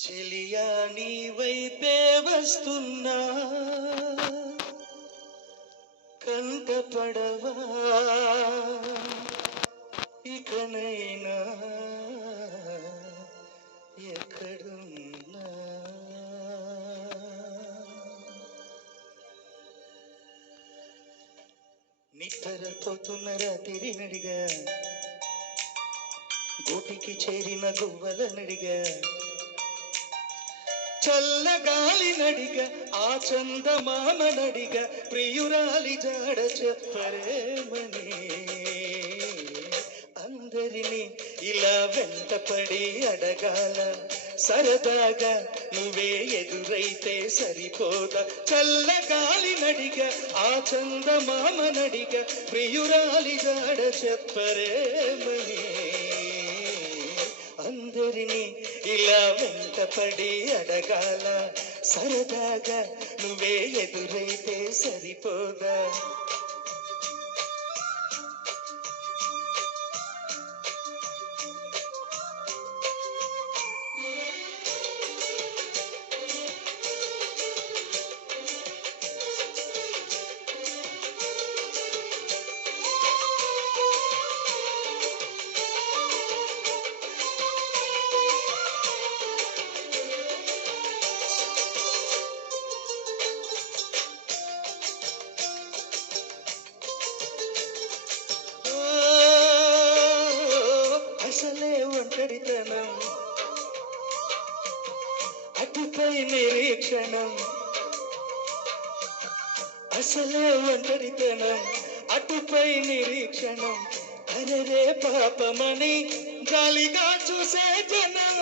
చెలియా నీ వైపే వస్తున్నా కంటపడవా ఇకనైనా ఎక్కడున్నా నిద్రపోతున్న రాత్రి నడిగా గూటికి చేరిన గువ్వల నడిగా చల్లగాలి నడిగ ఆ చందమామ నడిగ ప్రియురాలి జాడ చెప్పరేమని అందరినీ ఇలా వెంటపడి అడగాల సరదాగా నువ్వే ఎదురైతే సరిపోదా చల్లగాలి నడిగ ఆ చందమామ నడిగ ప్రియురాలి జాడ చెప్పరేమని అందరినీ ఇలా వెంటపడి అడగాల సరదాగా నువ్వే ఎదురైతే సరిపోదా ఒంటరితనం అటుపై నిరీక్షణం అసలే ఒంటరితనం అటుపై నిరీక్షణం అరరే పాపమని గాలిగా చూసే జనం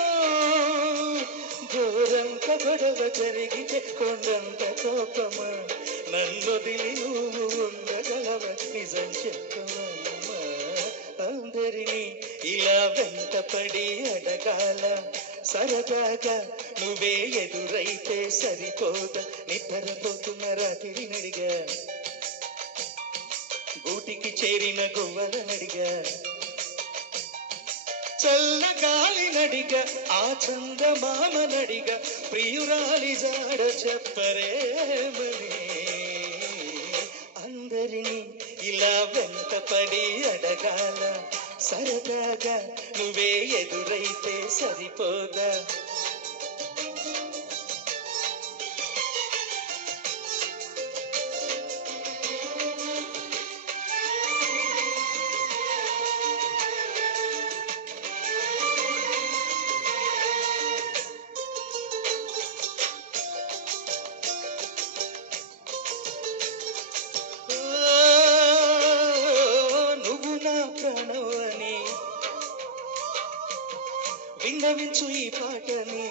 ఘోరంత గొడవ జరిగితే కొండంత కోపమా నన్నొదిలి నువ్వు ఉండగలవ నిజం చెప్పవమ్మా అందరినీ ఇలా వెంటపడి అడగాల సరదాగా నువ్వే ఎదురైతే సరిపోదా నిద్రపోతున్న రాత్రి నడిగా గూటికి చేరిన గువ్వల నడిగా చల్లగాలి నడిగ ఆ చందమామ నడిగ ప్రియురాలి జాడ చెప్పరేమని అందరినీ ఇలా వెంటపడి అడగాల సరదాగా నువ్వే ఎదురైతే సరిపోదా విన్నవించు ఈ పాటని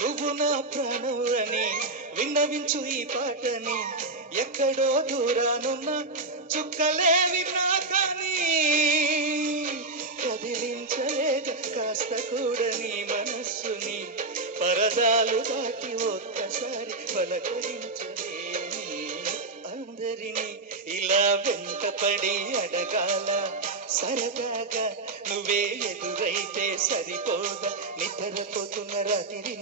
నువ్వు నా ప్రాణం అని విన్నవించు ఈ పాటని ఎక్కడో దూరానున్న చుక్కలే విన్నా కానీ కదిలించలేక కాస్త కూడా నీ మనస్సుని పరదాలు దాటి ఒక్కసారి పలకరించలేని అందరినీ ఇలా వెంటపడి అడగాల సరదాగా నువ్వే ఎదురైతే సరిపోదా నిద్రపోతున్న రాత్రి